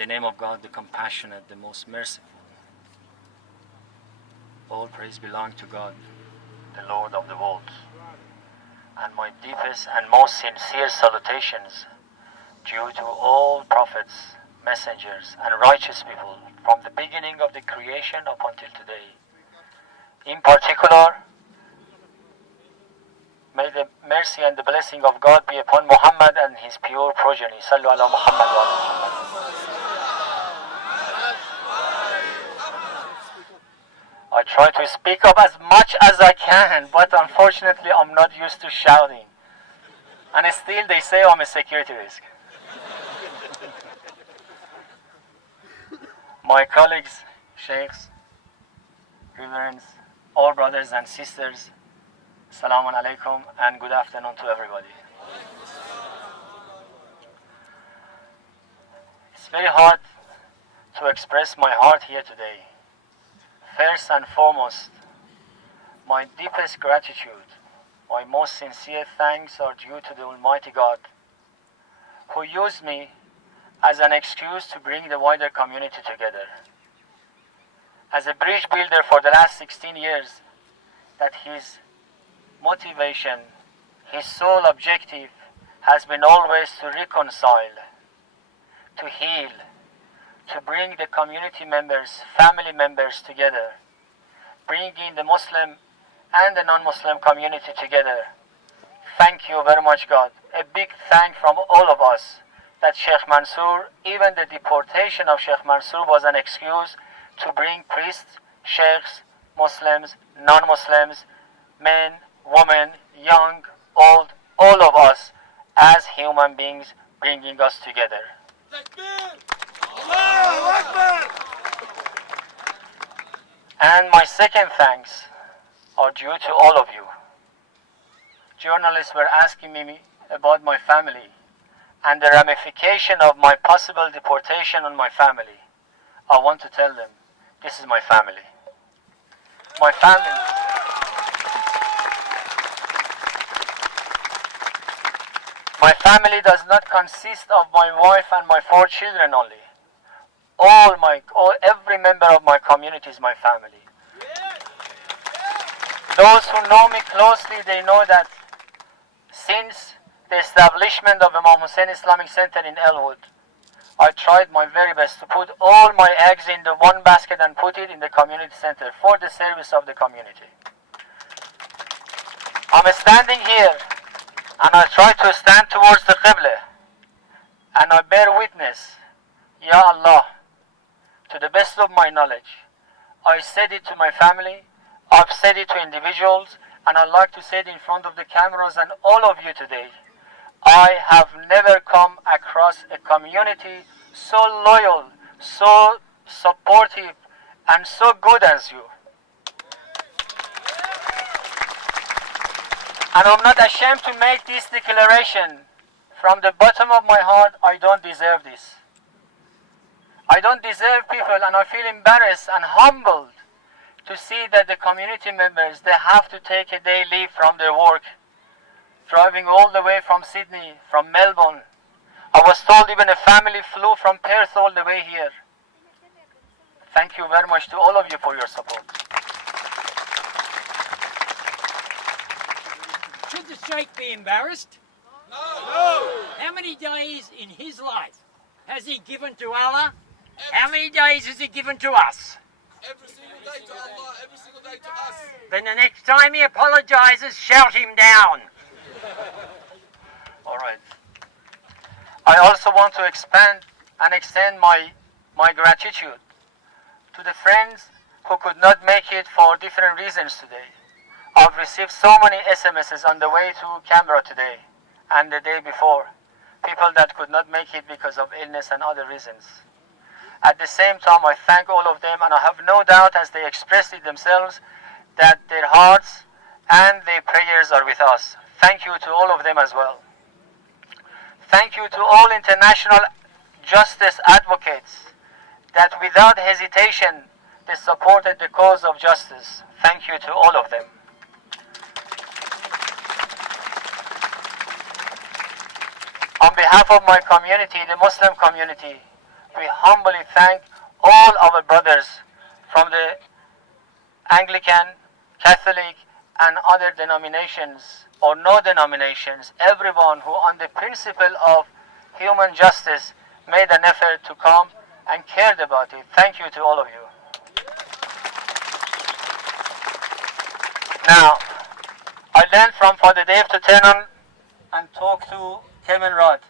the name of God, the compassionate, the most merciful. All praise belongs to God, the Lord of the world. And my deepest and most sincere salutations due to all prophets, messengers, and righteous people from the beginning of the creation up until today. In particular, may the mercy and the blessing of God be upon Muhammad and his pure progeny. Sallu ala Muhammad wa ala Muhammad. I try to speak up as much as I can, but unfortunately I'm not used to shouting. And still they say I'm a security risk. My colleagues, sheikhs, reverends, all brothers and sisters, Assalamu alaikum and good afternoon to everybody. It's very hard to express my heart here today. First and foremost, my deepest gratitude, my most sincere thanks are due to the Almighty God, who used me as an excuse to bring the wider community together. As a bridge builder for the last 16 years, that his motivation, his sole objective has been always to reconcile, to heal, to bring the community members, family members together, bringing the Muslim and the non-Muslim community together. Thank you very much, God. A big thank from all of us that Sheikh Mansour, even the deportation of Sheikh Mansour was an excuse to bring priests, sheikhs, Muslims, non-Muslims, men, women, young, old, all of us as human beings, bringing us together. And my second thanks are due to all of you. Journalists were asking me about my family and the ramification of my possible deportation on my family. I want to tell them, this is my family. My family. My family does not consist of my wife and my 4 children only. Every member of my community is my family. Those who know me closely, they know that since the establishment of Imam Husain Islamic Center in Elwood, I tried my very best to put all my eggs in the one basket and put it in the community center for the service of the community. I'm standing here and I try to stand towards the Qibla and I bear witness, Ya Allah, to the best of my knowledge. I said it to my family, I've said it to individuals, and I'd like to say it in front of the cameras and all of you today. I have never come across a community so loyal, so supportive, and so good as you. And I'm not ashamed to make this declaration. From the bottom of my heart, I don't deserve this. I don't deserve people, and I feel embarrassed and humbled to see that the community members, they have to take a day leave from their work, driving all the way from Sydney, from Melbourne. I was told even a family flew from Perth all the way here. Thank you very much to all of you for your support. Should the Sheikh be embarrassed? No! How many days in his life has he given to Allah? How many days has he given to us? Every single day to Allah, every single day to us. Then the next time he apologizes, shout him down. All right. I also want to expand and extend my gratitude to the friends who could not make it for different reasons today. I've received so many SMSs on the way to Canberra today and the day before. People that could not make it because of illness and other reasons. At the same time, I thank all of them, and I have no doubt, as they expressed it themselves, that their hearts and their prayers are with us. Thank you to all of them as well. Thank you to all international justice advocates that without hesitation they supported the cause of justice. Thank you to all of them. On behalf of my community, the Muslim community, we humbly thank all our brothers from the Anglican, Catholic, and other denominations or no denominations, everyone who on the principle of human justice made an effort to come and cared about it. Thank you to all of you. Now, I learned from Father Dave to turn on and talk to Kevin Rudd.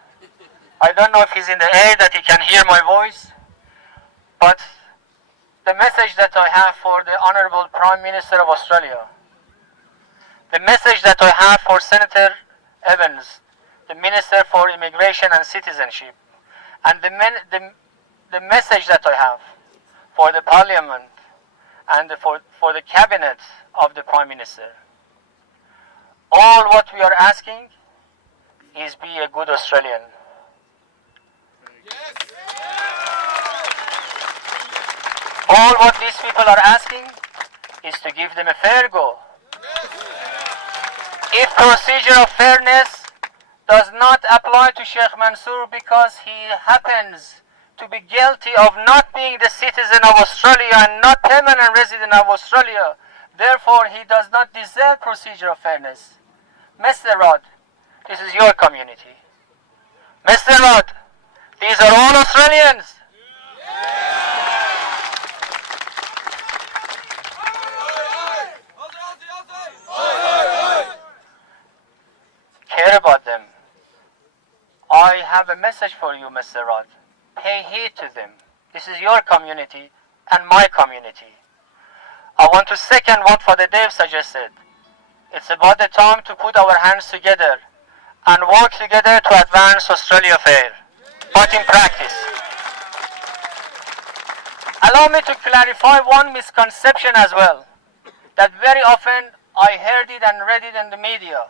I don't know if he's in the air that he can hear my voice, but the message that I have for the Honorable Prime Minister of Australia, the message that I have for Senator Evans, the Minister for Immigration and Citizenship, and the message that I have for the Parliament and for the Cabinet of the Prime Minister. All what we are asking is be a good Australian. All what these people are asking is to give them a fair go. If procedure of fairness does not apply to Sheikh Mansour because he happens to be guilty of not being the citizen of Australia and not permanent resident of Australia, therefore he does not deserve procedure of fairness. Mr. Rudd, this is your community. Mr. Rudd, these are all Australians. Care about them. I have a message for you, Mr. Rudd. Pay heed to them. This is your community and my community. I want to second what Father Dave suggested. It's about the time to put our hands together and work together to advance Australia Fair, but in practice. Allow me to clarify one misconception as well, that very often I heard it and read it in the media,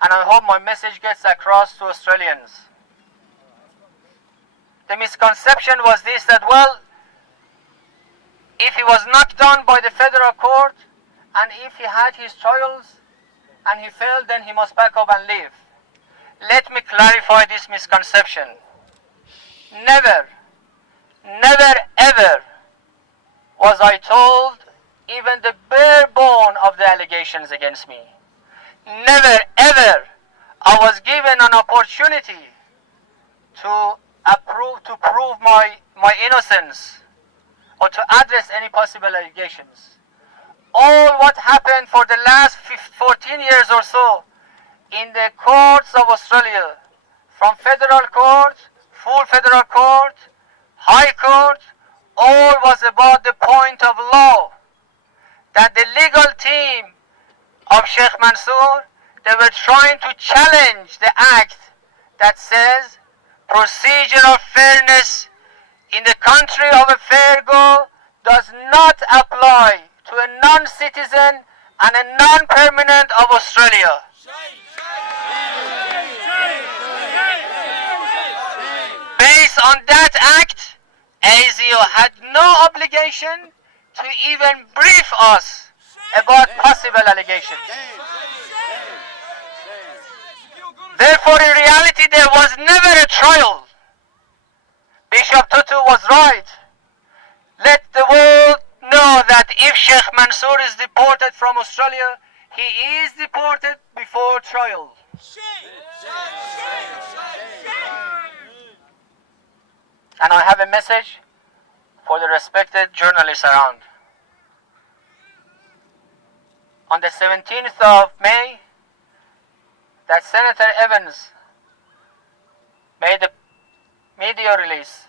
and I hope my message gets across to Australians. The misconception was this, that well, if he was not done by the federal court, and if he had his trials and he failed, then he must back up and leave. Let me clarify this misconception. Never, never ever was I told even the bare bone of the allegations against me. Never ever I was given an opportunity to prove my innocence or to address any possible allegations. All what happened for the last 14 years or so in the courts of Australia, from federal court, full federal court, high court, all was about the point of law, that the legal team of Sheikh Mansour, they were trying to challenge the act that says procedure of fairness in the country of a fair go does not apply to a non-citizen and a non-permanent of Australia. Based on that act, ASIO had no obligation to even brief us about possible allegations. Therefore, in reality, there was never a trial. Bishop Tutu was right. Let the world know that if Sheikh Mansour is deported from Australia, he is deported before trial. And I have a message for the respected journalists around. On the 17th of May, that Senator Evans made a media release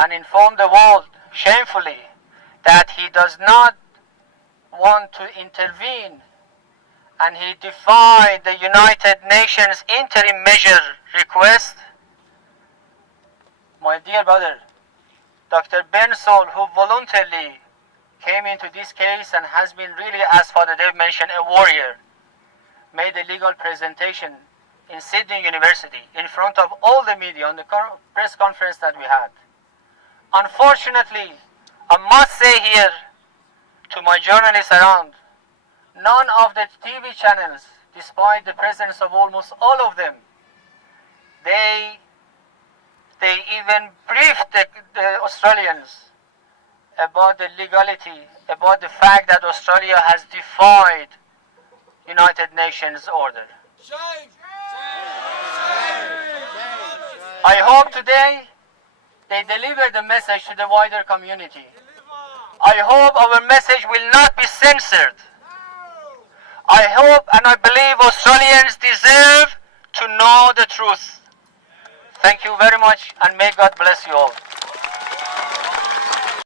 and informed the world shamefully that he does not want to intervene, and he defied the United Nations interim measure request. My dear brother, Dr. Ben Sol, who voluntarily came into this case and has been really, as Father Dave mentioned, a warrior, made a legal presentation in Sydney University in front of all the media on the press conference that we had. Unfortunately, I must say here to my journalists around, none of the TV channels, despite the presence of almost all of them, they even brief the Australians about the legality, about the fact that Australia has defied United Nations order. Shame! I hope today they deliver the message to the wider community. I hope our message will not be censored. I hope and I believe Australians deserve to know the truth. Thank you very much, and may God bless you all.